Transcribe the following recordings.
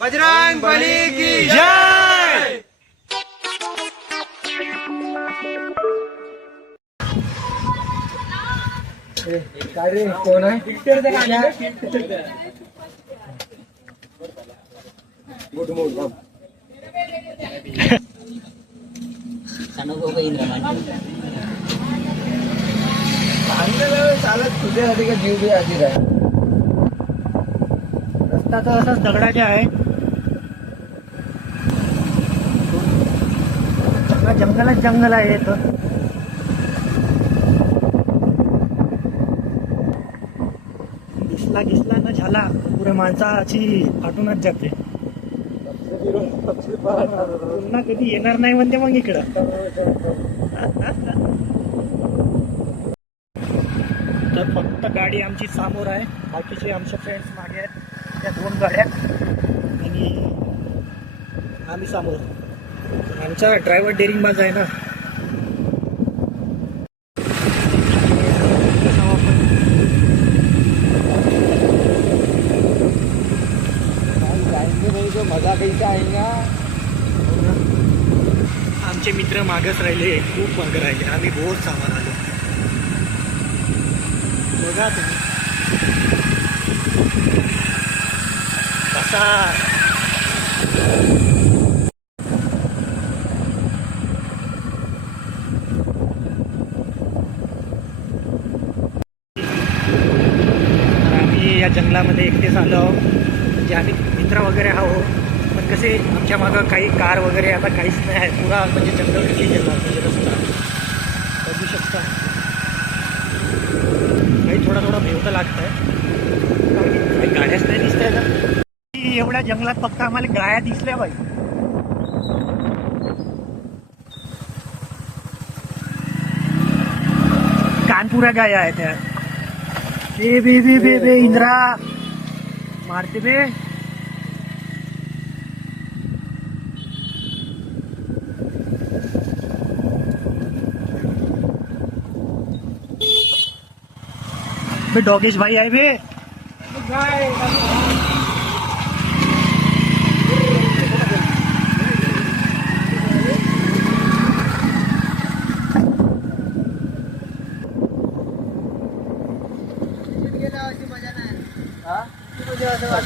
बजरंग बली की जय। काय रे कोण आहे चालत तुझ्यासाठी का जीव बी आधी आहे. रस्ता तर असाच दगडाचा आहे. जंगलच जंगल आहे इथं. दिसला ना झाला पुरे माणसाची फाटूनच जाते. पुन्हा कधी येणार नाही म्हणते मग इकडं. तर फक्त गाडी आमची समोर आहे, बाकीचे आमचे फ्रेंड्स मागे आहेत. त्या 2 गाड्या आणि आम्ही समोर. आमचा ड्रायव्हर डेअरिंग बाज आहे ना. मजा कैसा आहे ना. आमचे मित्र मागच राहिले, खूप मागे राहिले. आम्ही बहुत सामान आलो. बघा तुम्ही कसा आम्ही या जंगलामध्ये एकटेच आलो आहोत. म्हणजे आम्ही मित्र वगैरे आहोत, पण कसे आमच्या मागं काही कार वगैरे आता काहीच नाही आहे. पुरा म्हणजे जंगल कशी गेला म्हणजे रस्ता बघू शकता. काही थोडा भेवतं लागत आहे. काही गाड्याच नाही दिसत आहे ना. एवढ्या जंगलात फक्त आम्हाला गाया दिसल्या बाई. कानपुऱ्या गाया आहेत त्या. बे बे बे बे बे इंद्रा मारते बे. बे डॉगेश भाई आहे बे.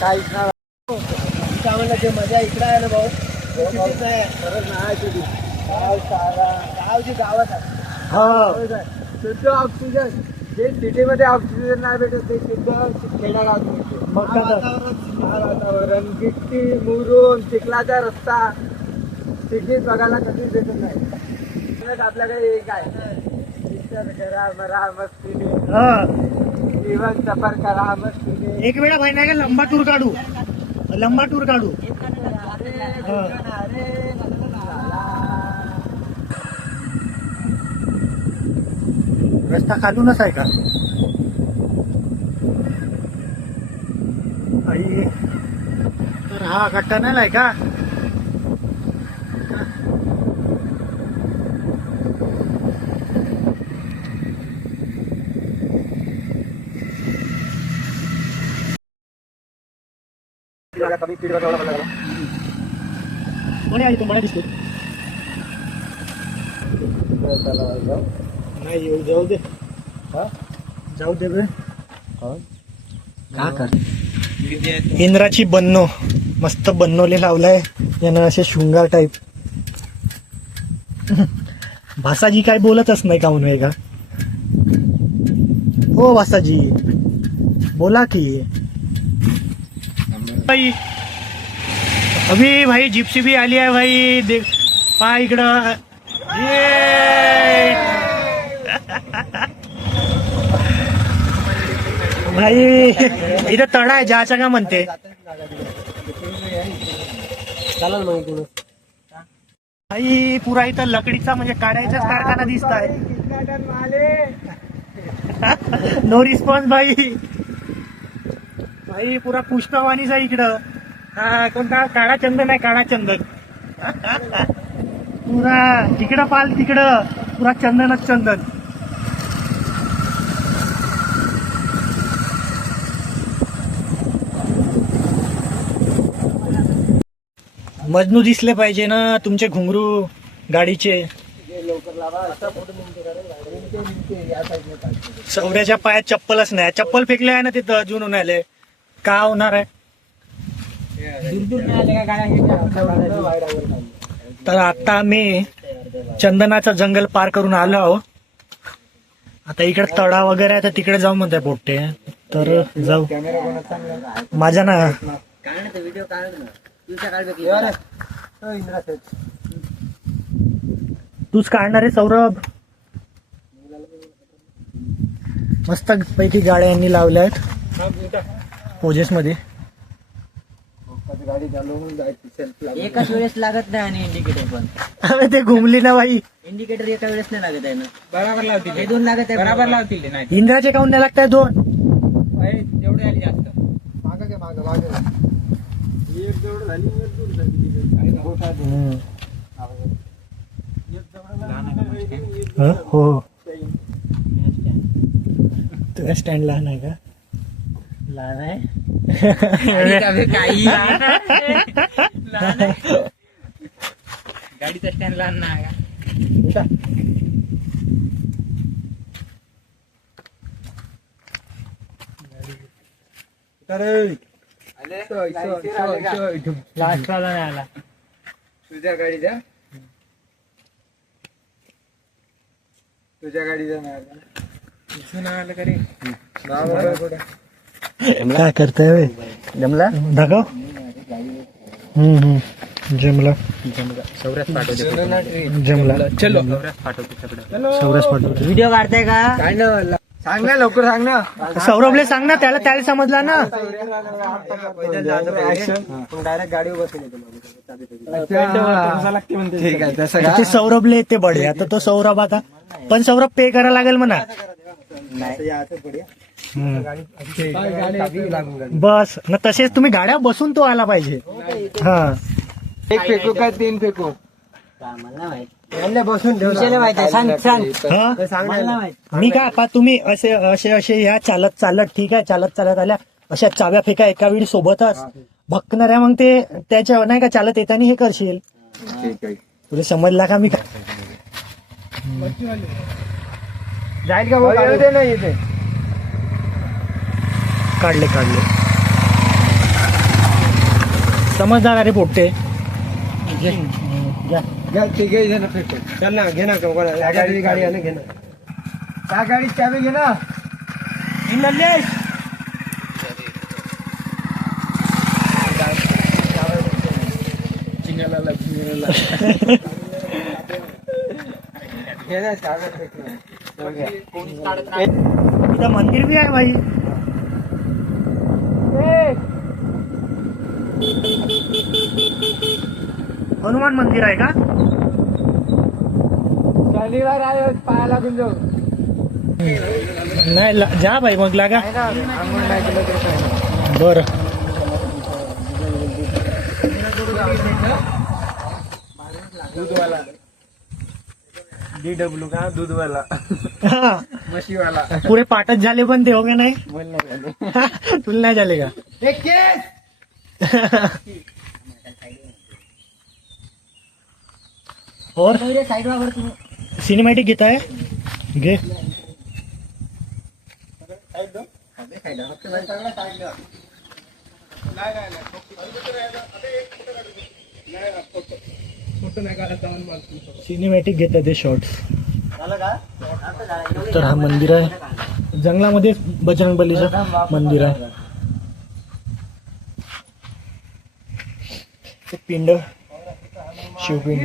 काहीच नाही. आम्हाला जे मजा इकडे आहे ना भाऊ, खरंच नाही तुझी गाव सारा गावची गावात आहे. शुद्ध ऑक्सिजन जे सिटीमध्ये ऑक्सिजन नाही भेटत ते शुद्ध खेड्यागावात मिळते. वातावरण गिट्टी मुरुम चिखलाचा रस्ता सिटीत बघायला कधीच भेटत नाही. आपल्याकडे एक आहे, करा मरा मस्तीने जीवन सफर करा मस्तीने. एक वेळा भाई नाही का लंबा टूर काढू. रस्ता खालूनच आहे का. तर हा गट्टा नाही आहे का. कमी स्पीड वर कोणी आली तुम्हाला दिसतो नाही. येऊ जाऊ दे. जाऊ दे बे. का कर. इंद्राची बन्नो मस्त बन्नोले लावलाय यानं असे शृंगार टाईप. भासाजी काय बोलतच नाही का म्हणून का. हो भासाजी बोला की. भाई अभी भाई जिप्सी भी आली आहे भाई. देख पहा इकडं. भाई इथं तळा आहे जायचं का म्हणते. भाई पुरा इथं लकडीचा म्हणजे काढायचाच कारखाना दिसत आहे. नो रिस्पॉन्स भाई. भाई पुरा पुष्पवाणीचा इकडं. हा कोणता काळा चंदन आहे. काळा चंदन पुरा तिकडं पाल तिकडं पुरा चंदनच चंदन. मजनू दिसले पाहिजे ना तुमचे घुंगरू गाडीचे. सौर्याच्या पायात चप्पलच नाही. चप्पल फेकले आहे ना तिथं अजून उन्हाळे. का होणार आहे. तर आता आम्ही चंदनाचं जंगल पार करून आलो आहोत. आता इकडे तळा वगैरे आहे तर तिकडे जाऊ म्हणताय पोट्टे. तर जाऊ. माझा ना तूच काढणार आहे सौरभ. मस्त पैकी गाड्या यांनी लावल्या आहेत पोजेस मध्ये. गाडी चालवून जायची. एकाच वेळेस लागत नाही आणि इंडिकेटर पण. अरे ते घुमली ना बाई. इंडिकेटर एका वेळेस नाही लागत आहे ना. बराबर लावतील हे दोन लागत आहे. बराबर लावतील नाही इंद्राचे काऊन नाही लागताय दोन. जेवढे आले जास्त मागं घे, मागं एक जवळ झाली एक दूर झाली. हो तुझ्या स्टँड लहान आहे का. लहान आहे. काही गाडीचा स्टँड लहान नाही का. लास्ट वाला नाही आला. तुझ्या गाडीचा नाही आलं का रे. काय करताय जमला. दाखव. जमला जमला. चलो सौरस पाठवतो. व्हिडिओ काढताय का. सांग ना लवकर सांग ना. सौरभले सांग ना. त्याला समजला ना. डायरेक्ट गाडीवर बसून ठीक आहे तसं का. ते सौरभले ते बडे. आता तो सौरभ आता पण सौरभ पे करायला लागेल म्हणा. बस न तसेच तुम्ही गाड्या बसून तो आला पाहिजे. हा एक फेकू काय 3 फेकू. मला माहित. बसून विषयाला माहित आहे. सांग सांग. हा सांग मला माहित. मी काय पा तुम्ही असे असे असे ह्या चालत ठीक आहे. चालत आल्या अशा चाव्या फेका एका वेळी सोबतच भक्कणाऱ्या. मग ते त्याच्या नाही का चालत येताना हे करशील. ठीक आहे. तुला समजला का. मी काय जाईल का भाऊ. नाही येते. काढले समजदार अरे पोट्टे. घ्या तिघे जण फेकू. चल ना घे ना या गाडीची गाडी आहे ना घे ना. त्या गाडी चावी घे ना. घे ना चावी फेकू. इथं मंदिर बी आहे भाई. हनुमान मंदिर आहे का. शनिवार आहे पाया लागून जाऊ. नाही जा भाई मग लागा. आंघोळ नाही केलं तरी काय नाही. बर दूधवाला DW का दूधवाला म्हशीवाला. पुरे पाठच झाले पण ते हो का नाही. बोल नाही तुला नाही झाले का. और साईड वर तुम्ही. सिनेमॅटिक घेत आहे घे. सिनेमॅटिक घेत आहे ते शॉर्ट्स. तर हा मंदिर आहे जंगलामध्ये. बजरंगबलीचं मंदिर आहे. ते पिंड शिवपिंड.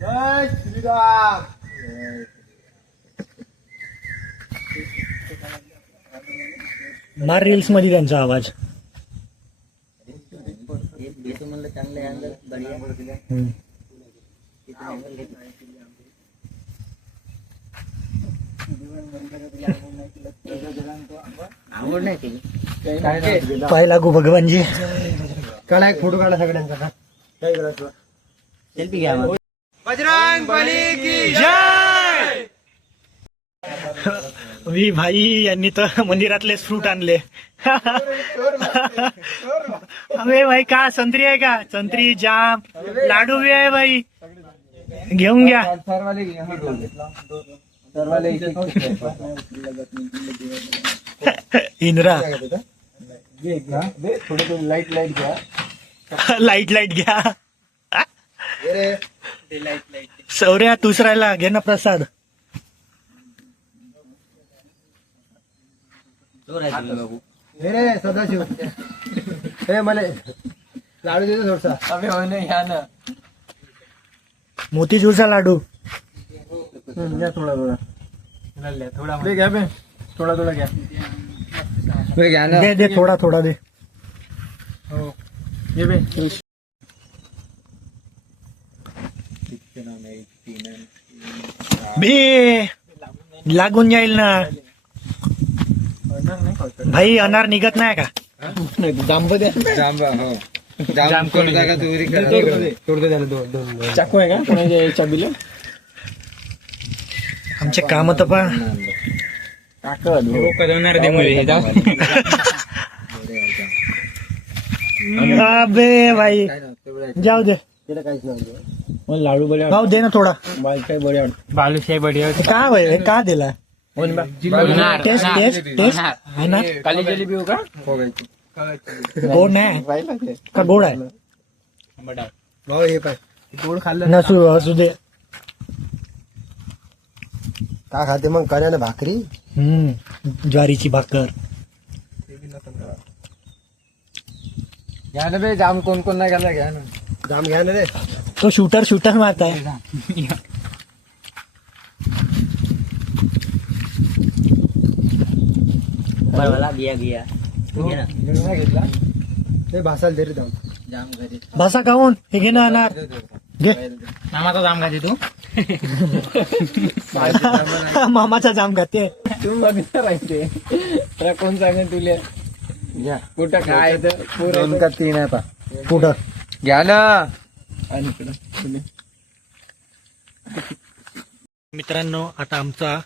जय श्रीराम. मार रील्स मध्ये त्यांचा आवाज. घेतो म्हणलं चांगलं अँगल बढिया. आवड नाही ती. पाय लागू भगवानजी. काढा एक फोटो काढा सगळ्यांचा का? काय करायचं? सेल्फी घ्या मग. बजरंग बली की मी भाई यांनी तर मंदिरातले फ्रूट आणले. अबे भाई का संत्री आहे का? संत्री जाम लाडू बी आहे भाई, घेऊन घ्या. इंद्रा थोडं लाईट घ्या. लाईट घ्या. सौर्या दुसऱ्याला घे ना प्रसाद. हे रे सदाशिव, हे मला लाडू देतो थोडसा. मोतीचूरचा लाडू. घ्या थोडा घ्या बे, थोडा घ्या. घ्या ना. दे थोडा दे. हो ये बे. बे लागून जाईल ना भाई. अनार निघत नाही का? जांब द्या. जांबा हो. जांब कोणता का तू? तोडतो त्याला दोन. चाकू आहे का कोणाच्या चाबीला? आमचे काम तर पा अबे भाई जाऊ दे. काहीच नाही. लाडू बढिया. भाऊ दे ना थोडा. बालशाही बढिया. बालुशाही बढिया. का भाई का दिला? टेस्ट आहे ना? काली जलेबी हो का? गोड नाही का? गोड आहे. भाऊ हे पाय गोड खाल्लं नसू असू दे. का खाते मग? कऱ्या ना भाकरी. ज्वारीची भाकर. घ्या ना बे. जाम कोण नाही घ्यायला. घ्या ना जाम. घ्या ना रे. तो शूटर मारताय. मला बिया बिया घे ना. घेतला ते भासाल दे रे जाम. जाम घरी. भासा खाऊन हे घे ना अनार घे. मामाचा जाम खाते तू. मामाचा जाम खाते. तू बघितलं पाहिजे. तुला कोण सांगेल तुला? घ्या. कुठं काय दोन का तीन आहे पा. कुठं? घ्या ना. मित्रांनो, आता आमचा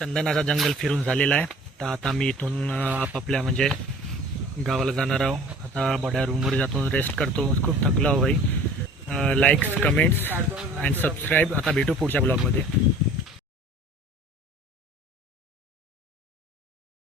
चंदनाचा जंगल फिरून झालेला आहे. तर आता मी इथून आपापल्या म्हणजे गावाला जाणार आहो. आता बड्या रूमवर जातो, रेस्ट करतो. खूप थकलो भाई. Likes, comments and subscribe. आता भेटू पुढच्या ब्लॉगमध्ये.